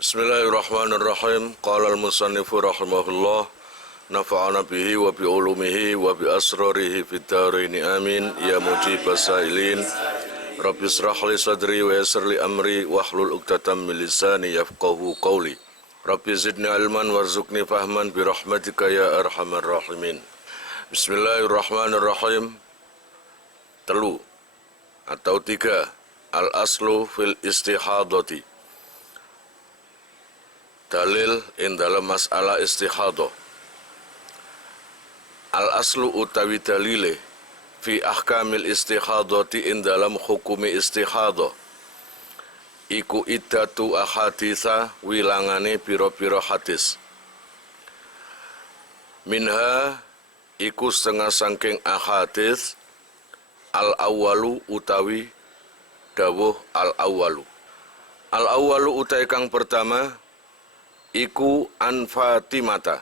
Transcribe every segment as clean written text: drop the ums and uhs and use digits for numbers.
Bismillahirrahmanirrahim. Qala al-musannifu rahimahullah, nafa'ana bihi wa bi ulumihi wa bi asrarihi fid dharain amin ya mujibas sailin. Rabbi israh li sadri wa yassir li amri wahlul 'uqdatam min lisani yafqahu qawli. Rabbi zidni ilman warzuqni fahman bi rahmatika ya arhamar rahimin. Bismillahirrahmanirrahim. Telu atau tiga, al-aslu fil istihadati. Dalil in dalam masalah istihadah. Al-aslu utawi dalile fi ahkamil istihadati in dalam hukumi istihadah. Iku iddatu ahaditha wilangane piro-piro hadis. Minha iku setengah sangking ahadis al-awwalu utawi dawuh al-awwalu. Al-awwalu utawi kang pertama iku an Fatimata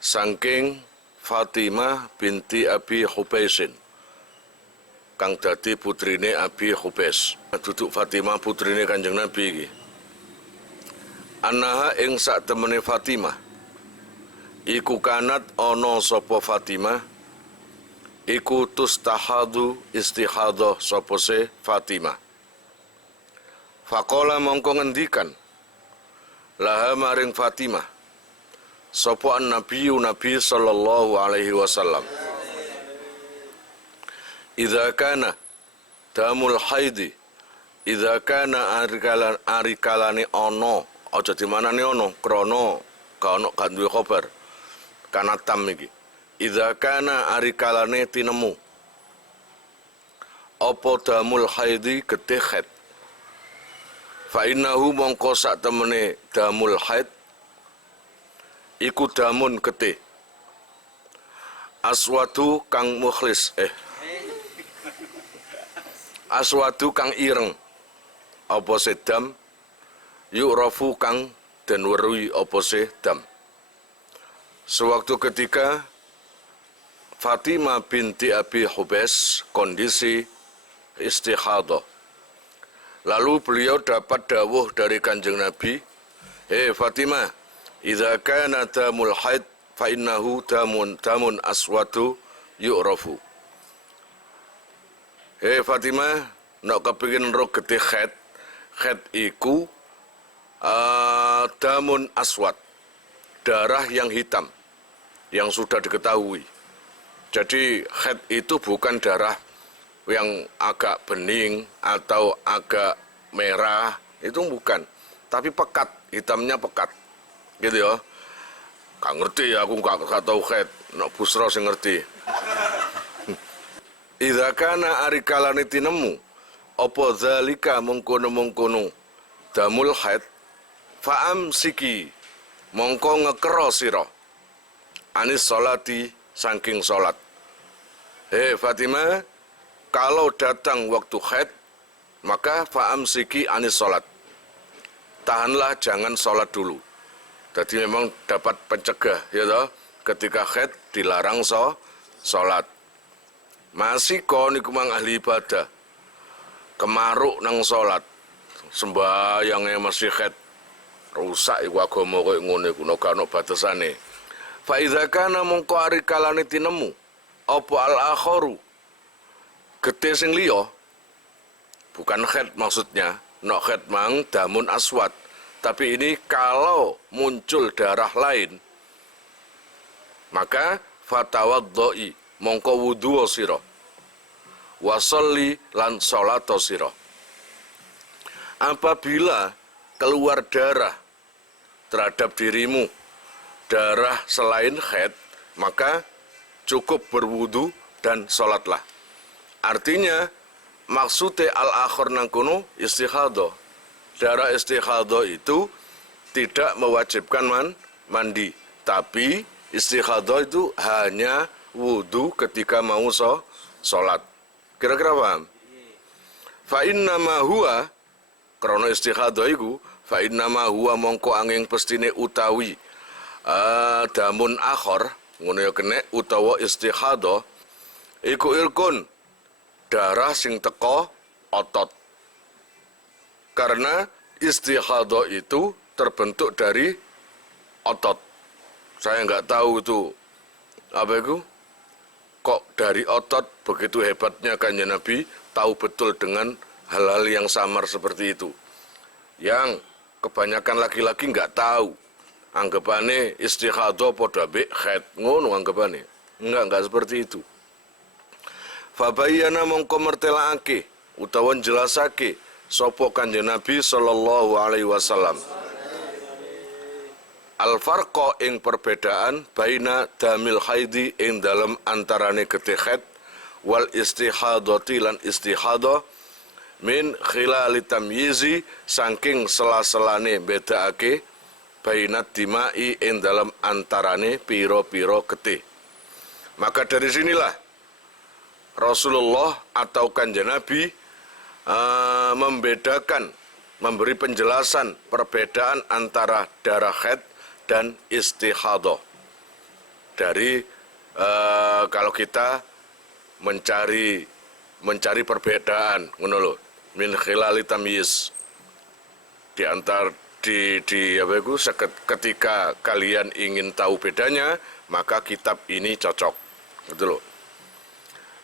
sangking Fatimah binti Abi Hubaisin kang dadi putrine Abi Hubais. Duduk Fatimah putrine Kanjeng Nabi iki. Anaha ing sak temene Fatimah iku kanat ana sapa Fatimah iku tustahadu istihadah sapa se Fatimah. Faqala mongko ngendikan laha maring Fatimah sapa Nabi sallallahu alaihi wasallam, idza kana damul haidi, idza kana arikalane ana, aja dimanane ana krana ka ana gak duwe khabar kana tam iki. Idza kana arikalane tinemu apa damul haidi getih haid, fa innahu mongko sak temene damul haid iku damun getih aswadu kang mukhlis aswadu kang ireng apa sedam yu'rafu kang den weruhi apa sedam. Sewaktu ketika Fatimah binti Abi Hubais kondisi istihadah, lalu beliau dapat dawuh dari Kanjeng Nabi, Fatimah, idza kana damul haid fa innahu damun aswadu yu'rafu. Fatimah, nek kepengin ro getih haid, haid iku damun aswad, darah yang hitam yang sudah diketahui. Jadi haid itu bukan darah yang agak bening atau agak merah, itu bukan, tapi pekat, hitamnya pekat gitu ya. Gak ngerti ya, aku gak tahu haid, nek busra sing ngerti. Idza kana arikalane tinemu apa zalika mengkono-mengkono damul haid fa'am siki mongko ngekero sira anis sholati saking salat. Fatimah, kalau datang waktu haid, maka fa'am siki anis sholat. Tahanlah, jangan sholat dulu. Jadi memang dapat pencegah, ya toh, ketika haid dilarang sholat. Masih kon iku mang ahli ibadah, kemaruk nang sholat, sembahyangnya masih haid, rusak iku agama koyo ngono iku, gak ono batasane. Fa idza kana mongko ari kalane tinemu apa al-akharu getih sing liya, bukan haid maksudnya, nok haid mang damun aswad, tapi ini kalau muncul darah lain, maka fatawaddoi mongko wudu sira wasolli lan salat sira. Apabila keluar darah terhadap dirimu, darah selain haid, maka cukup berwudu dan salatlah. Artinya maksudnya al-akhir nangkono istihadah. Darah istihadah itu tidak mewajibkan mandi, tapi istihadah itu hanya wudu ketika mau sholat. Kira-kira paham? Fa innama huwa krana istihadah iku fa innama huwa mongko angin pestine utawi damun akhir ngono ya kene utawa istihadah iku irkun darah sing teko otot. Karena istihadah itu terbentuk dari otot. Saya nggak tahu itu apa itu. Kok dari otot begitu hebatnya Kanjeng Nabi tahu betul dengan hal-hal yang samar seperti itu. Yang kebanyakan laki-laki nggak tahu. Anggapannya istihadah podo ambek haid. Ngono anggapannya. Enggak seperti itu. Fabayyana mongko mertelaake utawa jelasake sapa Kanjeng Nabi sallallahu alaihi wasallam al-farqa ing perbedaan baina damil haidi ing dalam antarane getih haid wal istihadati lan istihadah min khilali tamyizi saking sela-selane bedaake baina dimai ing dalam antarane piro-piro getih. Maka dari sinilah Rasulullah atau Kanjeng Nabi membedakan, memberi penjelasan perbedaan antara darah haid dan istihadah. Dari kalau kita mencari perbedaan, ngono lho, min khilali tamyiz di antar di apa itu, ketika kalian ingin tahu bedanya, maka kitab ini cocok. Gitu loh.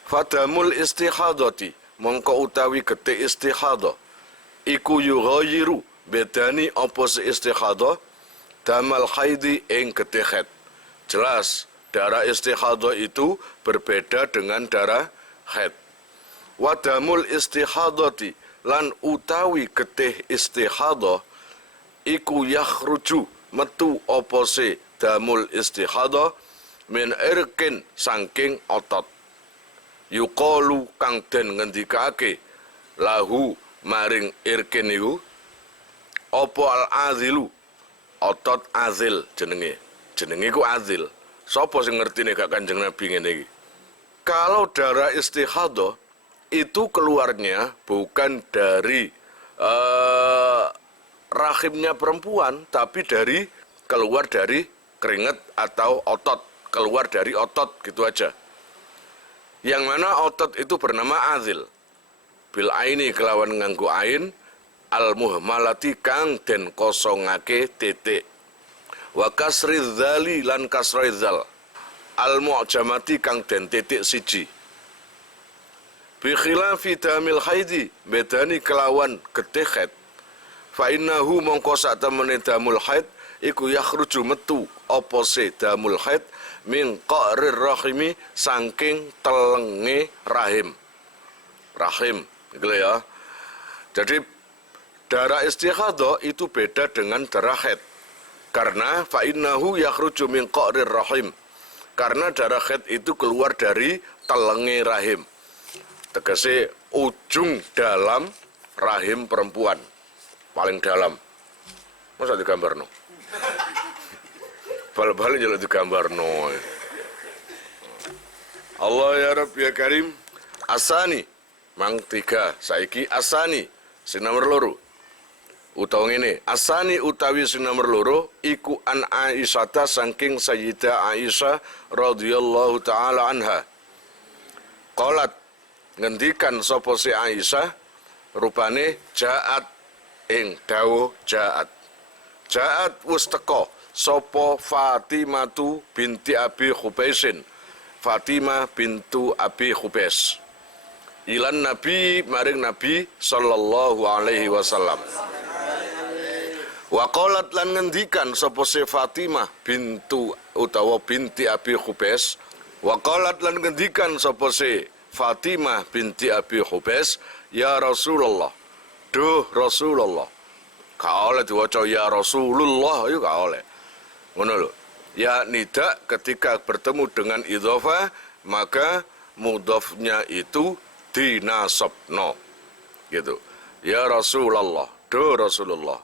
Fadamul istihadati mongko utawi getih istihadah iku yughayiru bedani apa istihadah damal haidi ing getih haid. Jelas darah istihadah itu berbeda dengan darah haid. Wadamul istihadati lan utawi getih istihadah iku yakhruju metu apa damul istihadah min irkin saking otot yuqalu kang den ngendikake lahu maring irkin iku apa al-azilu otot azil jenenge ku azil. Sapa sing ngertine gak Kanjeng Nabi ngene iki? Kalau darah istihadah itu keluarnya bukan dari rahimnya perempuan, tapi keluar dari keringat atau otot, keluar dari otot gitu aja. Yang mana otot itu bernama azil. Bil aini kelawan nganggo ain al muhmalati kang den kosongake titik. Wa kasri dzali lan kasri dzal. Al mu'jamati kang den titik siji. Bi khilafi damil haidi bedani kelawan getih haid. Fa innahu mongko sak temene damul haid iku yakhruju metu apa damul haid min qa'rir rahimi saking telenge rahim gitu ya. Jadi darah istihadah itu beda dengan darah haid karena fa innahu yakhruju min qa'rir rahim, karena darah haid itu keluar dari telenge rahim, tegese ujung dalam rahim perempuan paling dalam. Masa digambarno? Bal-bal jalan digambarno. Allah ya Rabb ya Karim. Asani mang 3 saiki asani sinomer loro. Utawa ngene, asani utawi sinomer loro iku an Aisyah saking Sayyidah Aisyah radhiyallahu taala anha. Qalat ngendikan sapa si Aisyah rupane jaat ing dawuh jaat. Jaat wis teka sapa Fatimatu binti Abi Khubaisin. Fatimah bintu Abi Khubais. Ilan Nabi maring Nabi sallallahu alaihi wasallam. Wa qalat lan ngendikan sapa Fatimah bintu utawa binti Abi Khubais. Wa qalat lan ngendikan sapa Fatimah binti Abi Khubais, ya Rasulullah. Duh Rasulullah. Ka oleh diwaca ya Rasulullah yo ka oleh. Ngono lho. Ya nida ketika bertemu dengan idhofah maka mudhofnya itu dinasabno. Gitu. Ya Rasulullah, do Rasulullah.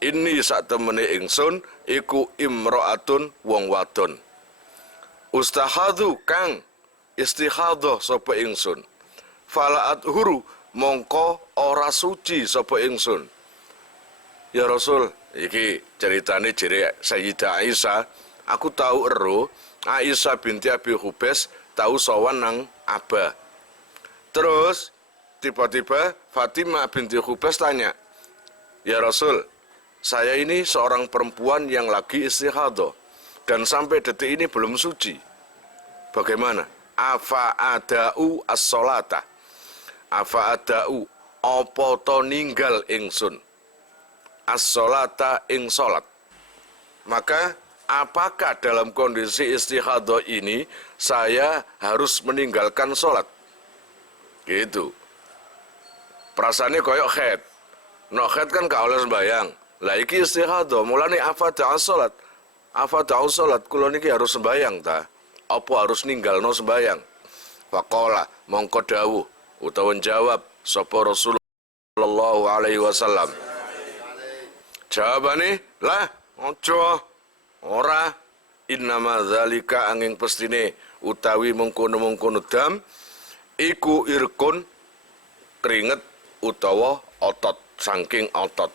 Ini sak temene ingsun iku imraatun wong wadon. Ustahadu kang istihadah sapa ingsun. Falaat huru mongko ora suci sapa ingsun. Ya Rasul, iki ceritane jere Sayyidah Aisyah, aku tahu ero Aisyah binti Abi Khubais tahu sowan nang Aba. Terus tiba-tiba Fatimah binti Khubais tanya, ya Rasul, saya ini seorang perempuan yang lagi istihadah dan sampai detik ini belum suci. Bagaimana? Afa ada'u as-sholata. Afa ada'u apa to ninggal ingsun as-sholata ing salat. Maka apakah dalam kondisi istihadah ini saya harus meninggalkan salat? Gitu. Perasaannya koyok khed. No khed kan gak oleh sembahyang. Lah iki istihadah, mulane afada'u salat. Afada'u salat kula niki harus sembahyang ta? Apa harus ninggalno sembahyang? Faqala mongko dawuh utawa jawab sapa Rasulullah sallallahu alaihi wasallam. Jawabane, lah ojo ora, innama dzalika angin pestine utawi mengkono-mengkono dam iku irkun keringet utawa otot saking otot.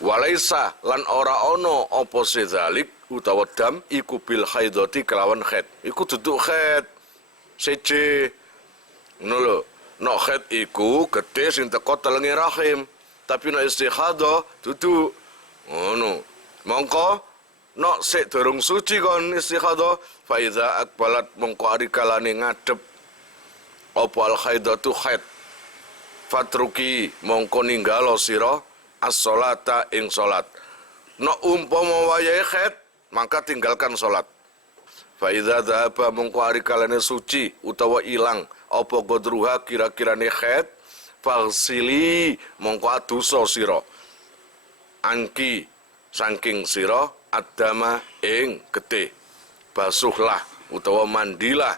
Walaisa lan ora ono apa sedzalik utawa dam iku bil haidati kelawan khed. Iku duduk khed. Siji. Ngono lho. Nok khed iku gedhe sing teko telenge rahim. Tapi nek istihadah duduk. Ngono. Mongko nok sik durung suci kon istihadah fa iza akbalat mongko ari kalane ngadep apa al haidatu khed. Fatruki mongko ninggalo sira as-sholata ing salat. No umpama wayahe khed, maka tinggalkan salat. Fa idza dhaba mongko ari kalane suci utawa ilang apa godruha kira-kirane khed, faghsili mongko adusa sira. Angki saking sira adama ing getih. Basuhlah utawa mandilah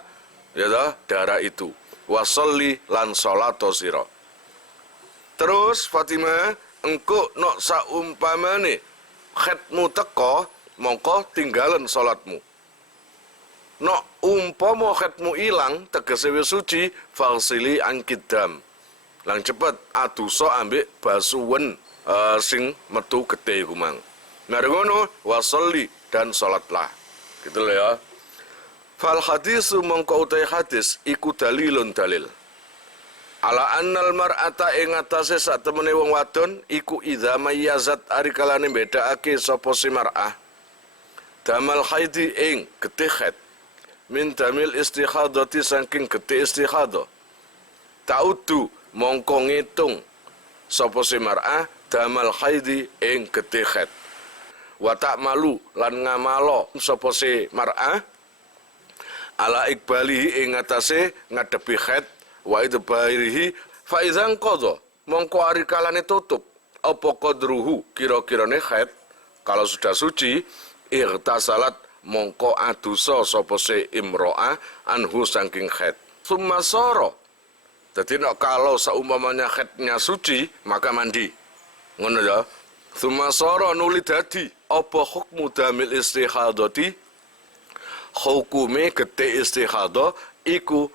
ya toh darah itu. Wasolli lan salata sira. Terus Fatimah engko nok saumpamane khetmu teko mongko tinggalan salatmu. Nok umpama khetmu ilang tegese wis suci falsili angkidam. Lang cepet adusa ambek basuwen sing metu getih iku mang. Mari ngono wasolli dan salatlah. Gitu lho ya. Fal hadisu mongko utai hadis iku dalilun dalil. Ala annal mar'ata ing atase sak temene wong wadon iku idza mayyazat ari kalane bedakake sapa si mar'ah damal haidi ing getih haid min damil istihadati saking getih istihadah taudu mongko ngitung sapa si mar'ah damal haidi ing getih haid wa ta'malu lan ngamalo sapa si mar'ah ala ikbalihi ing atase ngadepi haid wa idbarihi fa idzan qadha mongko ari kalane tutup apa qadruhu kira-kirane haid kalau sudah suci irtasalat mongko adusa sapa se imro'ah anhu saking haid summa sara dadi nek kalau saumpamanya haidnya suci maka mandi ngono ya summa sara nuli dadi apa hukmu damil istihadati hukume getih istihadah iku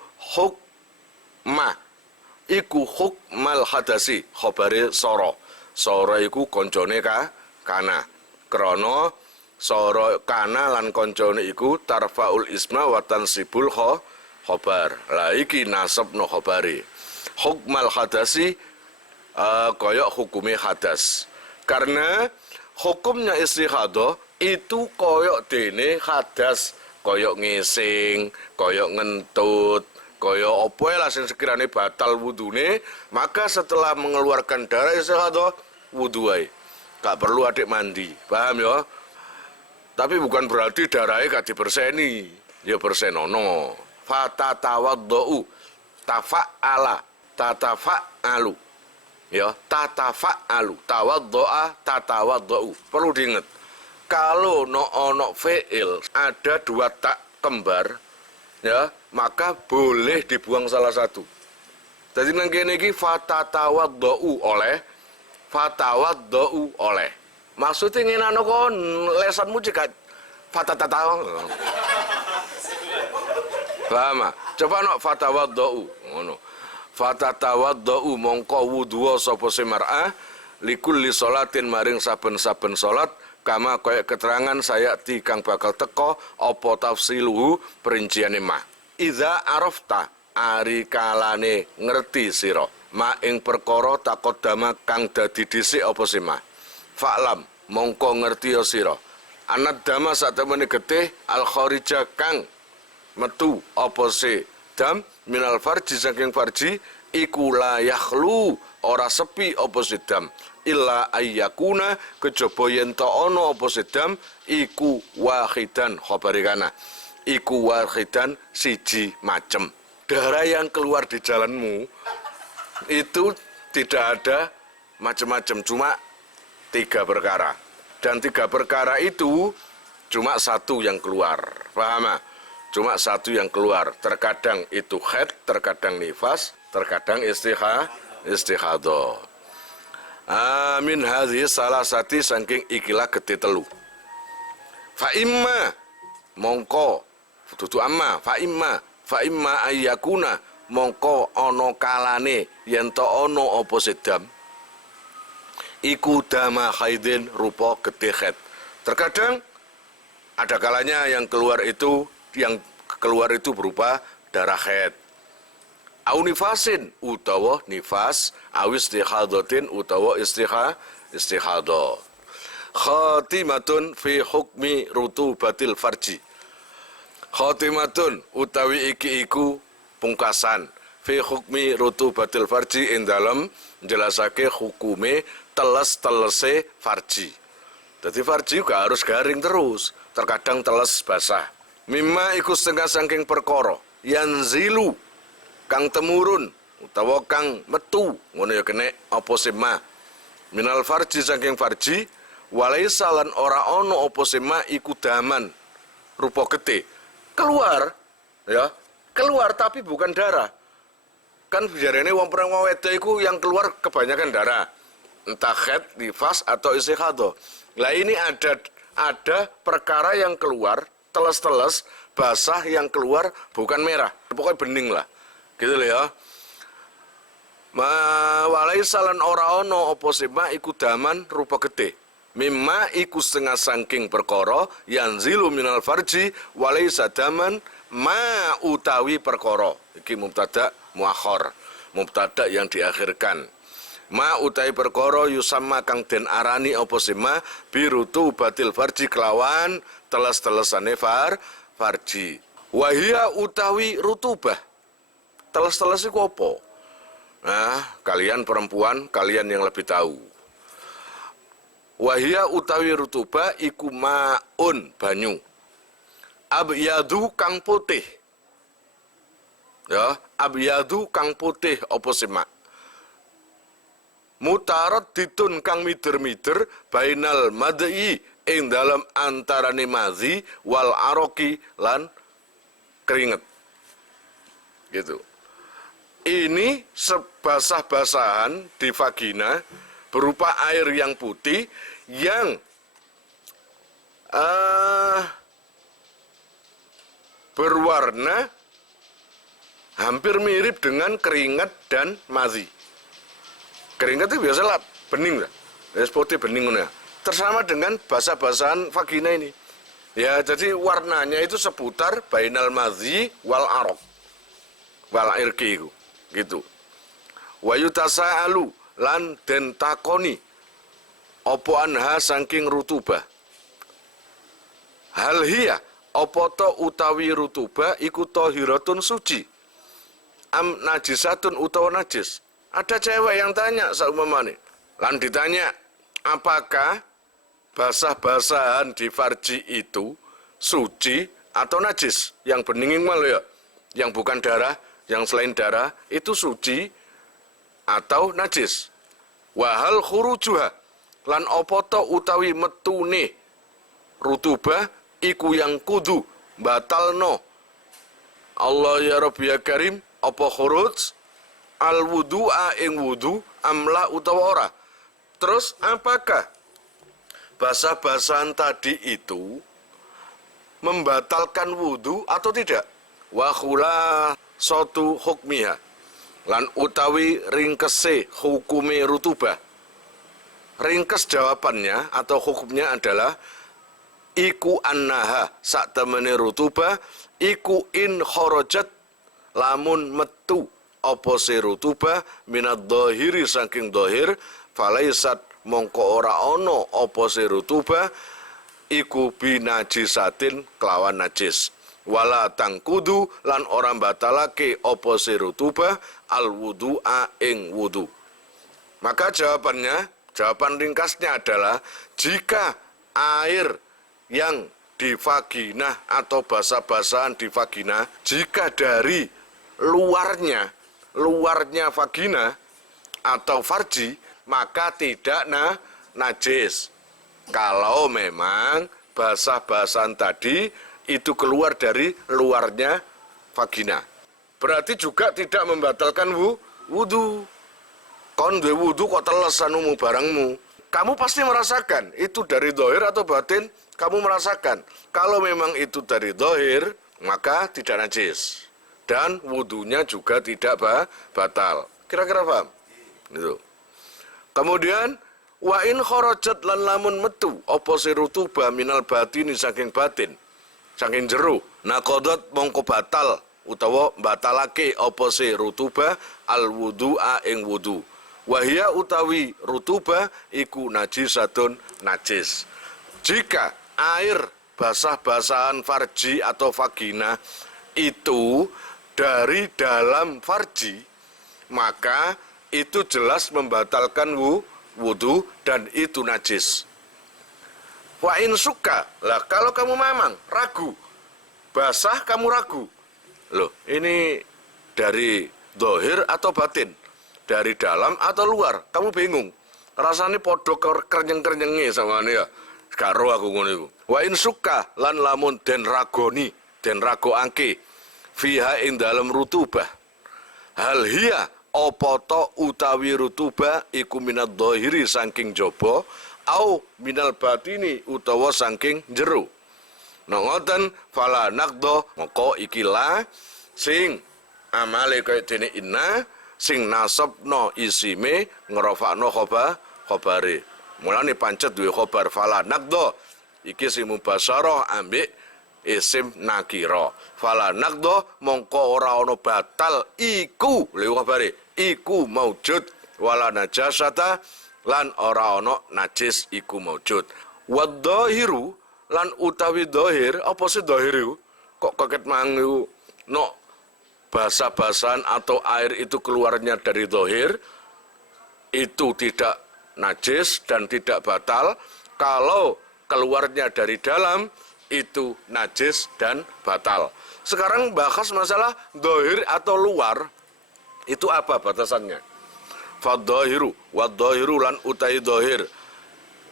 iku hukmal hadasi khabare sara. Sara iku koncone kana. Krana sara kana lan koncone iku tarfaul isma wa tansibul khabar. Lah iki nasabno khabare. Hukmal hadasi kaya hukume hadas. Karena hukumnya istihadah itu koyok dene hadas, koyok ngising, koyok ngentut, koyok opoe lah sing sekirane batal wudune, maka setelah mengeluarkan darah istihadah wudu ae. Gak perlu adik mandi. Paham ya? Tapi bukan berarti darahnya gak diberseni. Ya bersenono. Fatatawaddau tafa'ala tatafa'alu. Ya, tatafa'alu. Tawaddoa tatawaddau. Perlu diingat. Kalau ono fi'il ada dua tak kembar, ya, maka boleh dibuang salah satu. Jadi nang kene iki fatatawaddau oleh. Maksudnya ngenano kon lesanmu jika fatatataw. Paham? Coba no fatawaddau ngono. Fatatawaddau mongko wudu sapa si mar'ah likulli sholatin maring saben-saben salat kama kaya keterangan saya ti kang bakal teko apa tafsiluhu perinciane mah. Iza arafta ari kalane ngerti sira ma ing perkara takodama kang dadi dhisik apa sih ma. Fa'lam mongko ngerti ya sira anad dama sak temene getih al kharija kang metu apa sih dam minal farji saking farji iku la yakhlu ora sepi apa sih dam illa ayyakuna kejaba yen ta ana apa sih dam iku wahidan khabari kana iku wahidan siji macem. Darah yang keluar di jalanmu itu tidak ada macam-macam, cuma 3 perkara. Dan 3 perkara itu cuma satu yang keluar. Paham? Cuma satu yang keluar. Terkadang itu haid, terkadang nifas, terkadang istihadah. Amin hadhi salah sati saking ikilah geti telu. Fa imma mongko dudu amma fa imma ayyakuna mongko ana kalane yen ta ana apa sedam iku dama haidin rupa getih haid. Terkadang ada kalanya yang keluar itu berupa darah haid. Au nifasin utawa nifas, au istihadatin utawa istihadah. Khatimatun fi hukmi rutubatil farji. Khatimatun utawi iki iku pungkasan fi hukmi rutubatil farji ing dalem jelasake hukume teles-telese farji. Jadi farji juga harus garing terus, terkadang teles basah. Mimma iku setengah saking perkara yanzilu kang temurun utawa kang metu ngono ya kene apa sema minal farji saking farji walaisa lan ora ana apa sema iku daman rupa getih keluar ya keluar tapi bukan darah. Kan bijarene wong perang wedok iku yang keluar kebanyakan darah. Entah haid, nifas atau istihadah. Lah ini ada perkara yang keluar teles-teles basah yang keluar bukan merah. Pokoknya bening lah. Gitu loh ya. Ma walaisa lan ora ana apa sema iku daman rupa getih. Mimma iku setengah saking perkara yanzilu minal farji walaisa daman ma utawi perkara. Iki mubtada muakhir. Mubtada yang diakhirkan. Ma utawi perkara yusamma kang den arani apa sema birutu batil farji kelawan teles-telesane farji. Wahia utawi rutubah. Teles-teles iku apa? Nah, kalian perempuan, kalian yang lebih tahu. Wahia utawi rutubah iku maun banyu. Abyadu kang putih. Ya, abyadu kang putih apa sema? Mutarat ditun kang mider-mider bainal mad'i ing dalam antarane madhi wal aroki lan keringet. Gitu. Ini sebasah-basahan di vagina berupa air yang putih yang berwarna hampir mirip dengan keringat dan madhi. Keringat itu biasa lah bening lah, putih bening ya. Tersama dengan basah-basahan vagina ini. Ya, jadi warnanya itu seputar bainal madhi wal arok wal irki gitu. Wa yutasaalu lan den takoni apa anha saking rutubah. Hal hiya apa to utawi rutubah iku tahiratun suci. Am najisatun utawa najis. Ada cewek yang tanya saumpamane. Lan ditanya, apakah basah-basahan di farji itu suci atau najis? Yang beningin malu ya, yang bukan darah, yang selain darah itu suci atau najis. Wahal khurujuha lan apa to utawi metune rutubah iku yang kudu batalno Allah ya Rabbi ya Karim apa khuruj al wudu'a ing wudu amla utawa ora. Terus apakah basah-basahan tadi itu membatalkan wudu atau tidak? Wa khula satu hukmiha lan utawi ringkese hukume rutubah. Ringkes jawabannya atau hukumnya adalah iku annaha sak temene rutubah iku in kharajat lamun metu apa rutubah minad dhahiri saking dhahir falaisat mongko ora ana apa rutubah iku binajisatin kelawan najis wala tangkudu lan ora batalake apa rutubah al wudu'a ing wudu. Maka jawaban ringkasnya adalah jika air yang di vagina atau basah-basahan di vagina, jika dari luarnya vagina atau farji, maka tidak najis. Kalau memang basah-basahan tadi itu keluar dari luarnya vagina. Berarti juga tidak membatalkan wudu. Kon duwe wudu kok teles anumu barangmu. Kamu pasti merasakan itu dari dohir atau batin, kamu merasakan. Kalau memang itu dari dohir, maka tidak najis. Dan wudunya juga tidak batal. Kira-kira paham? Itu. Kemudian, wa in kharajat lan lamun metu, apa rutubah minal batini saking batin, saking jero, naqadat mongko batal, utawa batalake apa rutubah al wudu'a ing wudu. Wahia utawi rutubah iku najisatun najis. Jika air basah-basahan farji atau vagina itu dari dalam farji, maka itu jelas membatalkan wudu dan itu najis. Wa in suka, lah kalau kamu memang ragu, basah kamu ragu. Loh, ini dari dohir atau batin? Dari dalam atau luar, kamu bingung. Rasanya podo kerenyeng-kerenyengi sama ini ya. Karo aku ngono iku. Wa in suka lan lamun den ragoni, den ragoake fiha ing dalem rutubah. Hal hiya apa to utawi rutubah iku minad dhahiri saking jaba au minal batini utawa saking jero. Nek ngoten fala naqdo moko ikilah sing amale kaya dene inna sing nasabno isime ngrafakno khabare. Mulane pancet duwe khabar fala naqdo iki sing mubasyarah ambek isim nakira. Fala naqdo mongko ora ana batal iku lho khabare iku maujud wala najasata lan ora ana najis iku maujud. Wadhahiru lan utawi dhahir, apa sih dhahir iku? Kok kaget mangu no basah-basahan atau air itu keluarnya dari dhahir, itu tidak najis dan tidak batal. Kalau keluarnya dari dalam, itu najis dan batal. Sekarang bahas masalah dhahir atau luar, itu apa batasannya? Fadhahiru, wadhahiru lan utai dhahir.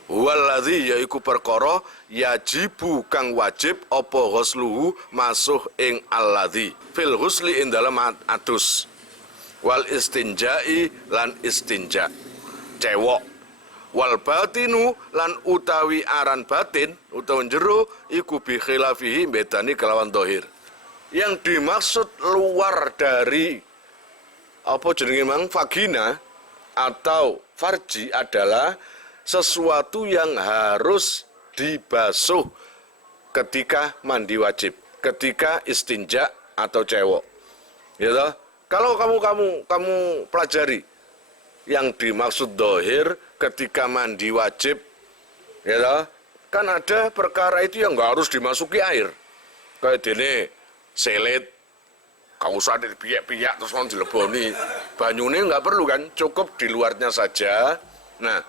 Waladzi yaiku perkara yajibu kang wajib apa ghusluhu masuh ing alladzi fil ghusli ing dalem atus wal istinjai lan istinja cewok wal batinu lan utawi aran batin utawa jero iku bi khilafihi bedani kelawan dhahir. Yang dimaksud luar dari apa jenenge mang vagina atau farji adalah sesuatu yang harus dibasuh ketika mandi wajib, ketika istinja atau cewek. Ya toh? Kalau kamu pelajari yang dimaksud dhahir ketika mandi wajib, ya toh? Kan ada perkara itu yang nggak harus dimasuki air. Kayak dene selit, kau usah dipiyak-piyak terus mau dileboni. Banyune nggak perlu kan, cukup di luarnya saja. Nah,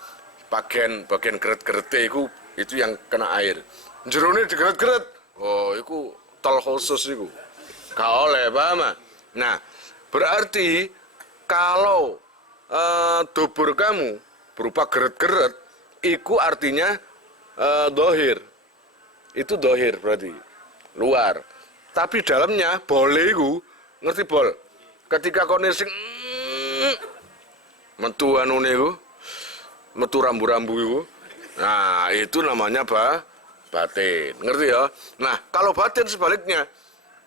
bagian geret-gerete itu yang kena air. Jerone digeret-geret. Oh, itu tol khusus itu. Gak oleh, paham? Nah, berarti kalau dubur kamu berupa geret-geret, itu artinya dhahir. Itu dhahir berarti. Luar. Tapi dalamnya boleh itu, ngerti bol? Ketika kone sing metu anune iku metu rambu-rambu itu. Nah, itu namanya batin. Ngerti ya? Nah, kalau batin sebaliknya.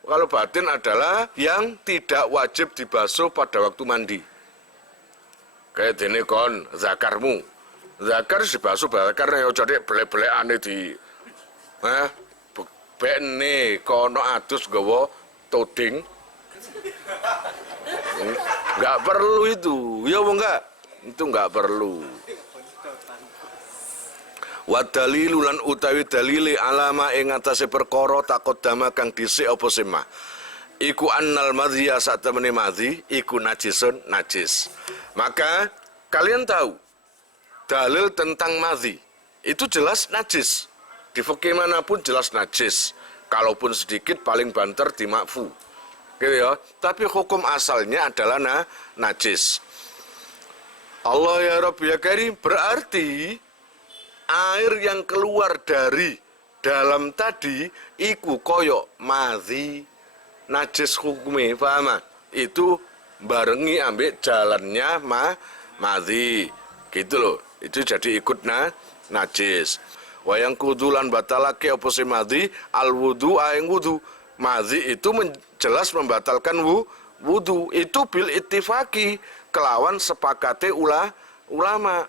Kalau batin adalah yang tidak wajib dibasuh pada waktu mandi. Kayak dene kon zakarmu. Zakar dibasuh bakar ya jadi belek-belekane di bekne kono adus gawa toding. Nggak perlu itu, ya enggak? Itu nggak perlu. Wa dalilu lan utawi dalile alama ing atase perkara taqaddama kang dhisik apa semah. Iku annal madhiya satemene madhi iku najisun najis. Maka kalian tahu dalil tentang madhi itu jelas najis. Di fikih manapun jelas najis. Kalaupun sedikit paling banter dimakfu. Gitu ya. Tapi hukum asalnya adalah najis. Allah ya Rabbi ya Karim berarti air yang keluar dari dalam tadi iku koyok madhi najis hukume, paham? Itu barengi ambek jalannya madhi gitu loh. Itu jadi ikut najis. Wayang kudulan batalake apa si madhi al wudu aing wudu. Madhi itu jelas membatalkan wudu. Itu bil ittifaqi kelawan sepakate ulama.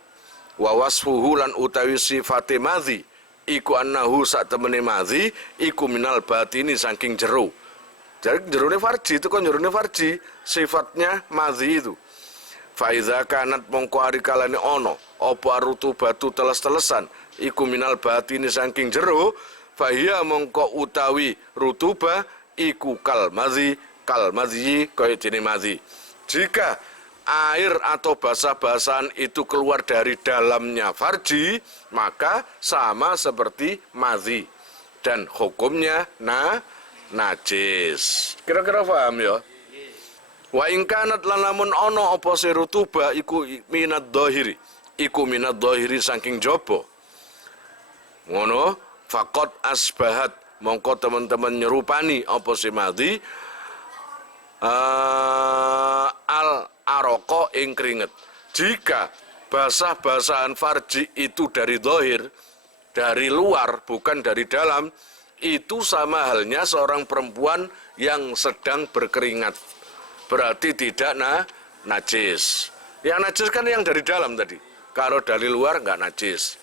Wa wasfuhu lan utawi sifate madhi iku annahu sak temene madhi iku minal batini saking jero. Jadi jerone farji itu kan jerone farji sifatnya madhi itu. Fa iza kanat mongko ari kalane ono apa rutubatu teles-telesan iku minal batini saking jero fa hiya mongko utawi rutuba iku kal madhi kaya dene madhi. Jika air atau basah-basahan itu keluar dari dalamnya farji, maka sama seperti madhi dan hukumnya najis. Kira-kira paham ya? Wa in kanat lan lamun ana apa rutuba iku minad dhahiri. Iku minad dhahiri saking jaba. Ngono, faqad asbahat mongko teman-teman nyerupani apa madhi al aroko ing keringet. Jika basah-basahan farji itu dari zahir, dari luar bukan dari dalam, itu sama halnya seorang perempuan yang sedang berkeringat. Berarti tidak najis. Yang najis kan yang dari dalam tadi. Kalau dari luar enggak najis.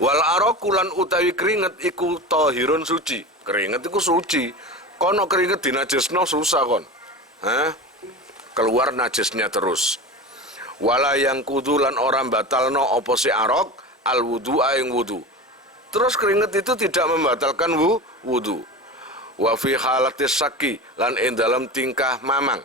Wal arokulan utawi keringet iku tahirun suci. Keringet iku suci. Kono keringet dinajisno susah kon. Keluar najisnya terus. Wala yang kudulan orang batalno opo si arok al wudu aing wudu. Terus keringet itu tidak membatalkan wudu. Wa fi halatis saki lan ing dalam tingkah mamang.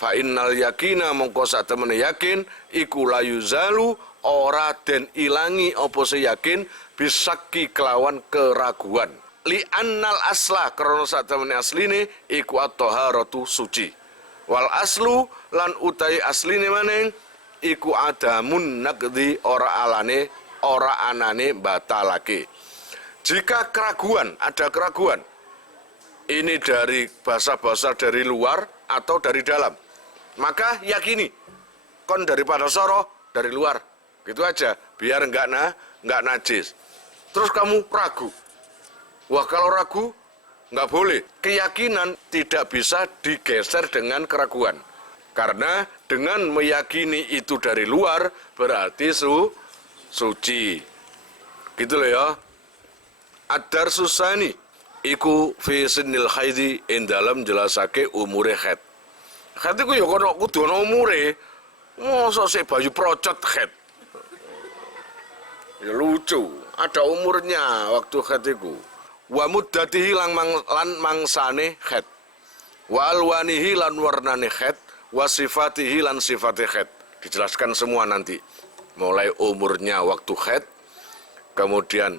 Fa innal yakina mongko sak temene yakin iku la yuzalu ora den ilangi opo si yakin bisaki kelawan keraguan. Li annal asla karena sak temene asline iku at-taharatu suci. Wal aslu lan utai asline maneng iku adamun naqdi ora anane batalake. Jika ada keraguan ini dari basah-basah dari luar atau dari dalam, maka yakini kon daripada soro dari luar. Gitu aja biar enggak najis. Terus kamu ragu. Wah, kalau ragu nggak boleh. Keyakinan tidak bisa digeser dengan keraguan. Karena dengan meyakini itu dari luar berarti suci. Gitu loh ya. Ad-dar susani iku fi sinil haidi in dalam jelasake umure haid. Haid iku ya kono kudu ana umure. Mosok sik bayu procot haid. Ya lucu, ada umurnya waktu haid iku. Wa muddatihi lan mangsane haid. Wa alwanihi lan warnane haid, wa sifatihi lan sifate haid. Dijelaskan semua nanti. Mulai umurnya waktu haid, kemudian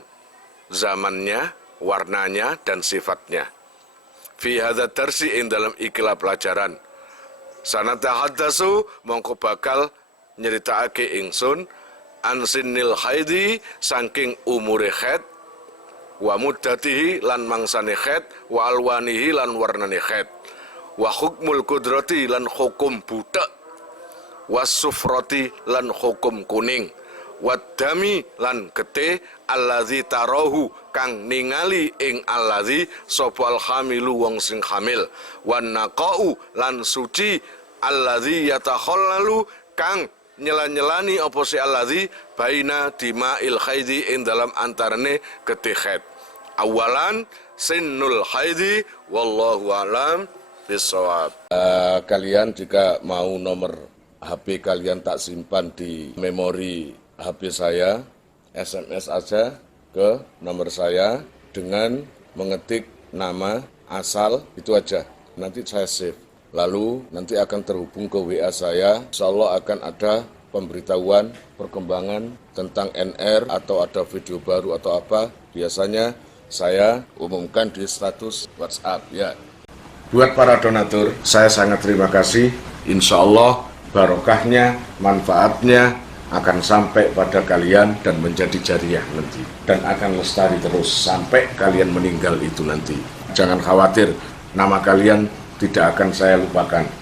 zamannya, warnanya dan sifatnya. Fi hadza darsi ing dalam ikilah pelajaran. Sanatahaddasu mongko bakal nyeritakake ingsun an sinil haidi saking umure haid, wa muddatihi lan mangsane haid, wa alwanihi lan warnane haid, wa hukmul kudrati lan hukum budak, wa sufrati lan hukum kuning, wa dami lan getih allazi tarahu kang ningali ing allazi sapa hamilu wong sing hamil, wan naqau lan suci allazi yatakhallalu kang nyela-nyelani apa si allazi baina dima'il haidi ing dalam antarane getih haid. Awalan sinnul haidi wallahu alam bisawab. Kalian jika mau nomor HP kalian tak simpan di memori HP saya, SMS aja ke nomor saya dengan mengetik nama, asal, itu aja. Nanti saya save. Lalu nanti akan terhubung ke WA saya. Insya Allah akan ada pemberitahuan, perkembangan tentang NR atau ada video baru atau apa. Biasanya saya umumkan di status WhatsApp ya. Buat para donatur, saya sangat terima kasih. Insya Allah barokahnya, manfaatnya akan sampai pada kalian dan menjadi jariah nanti. Dan akan lestari terus sampai kalian meninggal itu nanti. Jangan khawatir, nama kalian tidak akan saya lupakan.